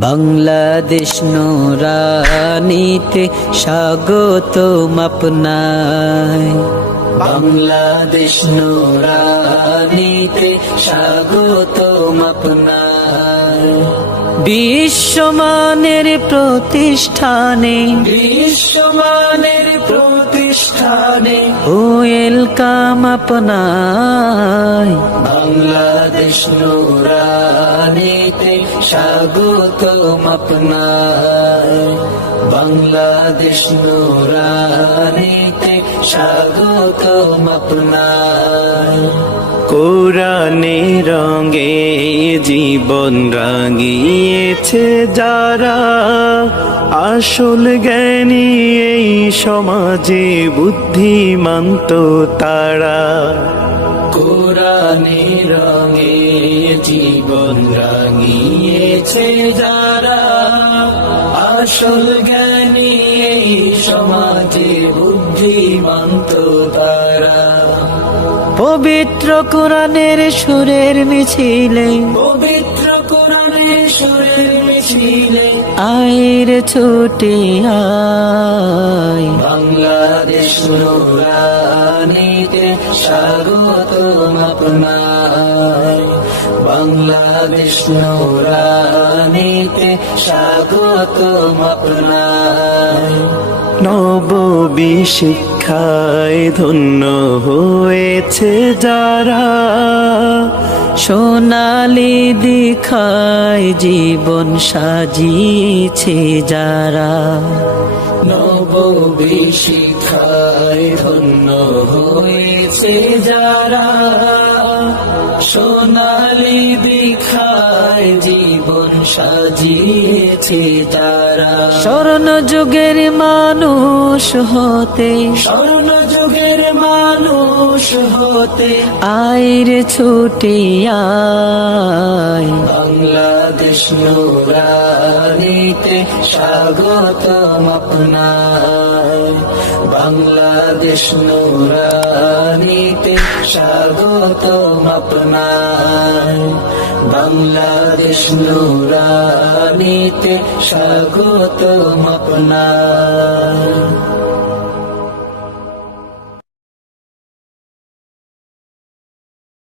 বাংলাদেশ নোরানিতে স্বাগত আপনায়। বাংলাদেশ নোরানিতে স্বাগত আপনায়। বিশ্বমানের প্রতিষ্ঠানে বিশ্বমানের প্রতিষ্ঠানে ওয়েলকাম আপনায়। বাংলাদেশ নোরানিতে স্বাগত আপনায় বাংলাদেশ নোরানিতে স্বাগত আপনায় কোরআনে রঙে জীবন রাঙিয়েছে যারা, আসল জ্ঞানী এই সমাজে বুদ্ধিমান্ত তারা। কোরআনে রঙে জীবন রাঙিয়েছে যারা। আসল জ্ঞানী সমাজে বুদ্ধিমন্ত তারা। পবিত্র কোরআনের সুরের মিছিলে পবিত্র কোরআনের সুরের মিছিলে। আয়ের ছুটে আয়। বাংলাদেশ নুরানিতে স্বাগত আপনার। বাংলাদেশ নুরানিতে স্বাগত আপনার। নববী শিক্ষায় ধন্য হয়েছে যারা, সোনালি দেখায় জীবন সাজিয়েছে যারা। নবী শিখায় ধন্য হয়েছে যারা, সোনালি দেখায় সাজিয়েছে তারা। স্বর্ণ যুগের মানুষ হতে স্বর্ণ যুগের মানুষ হতে। আয়ের ছুটে আয়। বাংলাদেশ নুরানিতে স্বাগত আপনার। বাংলাদেশ নুরানিতে স্বাগত আপনার। বাংলাদেশ নুরানিতে স্বাগত আপনার।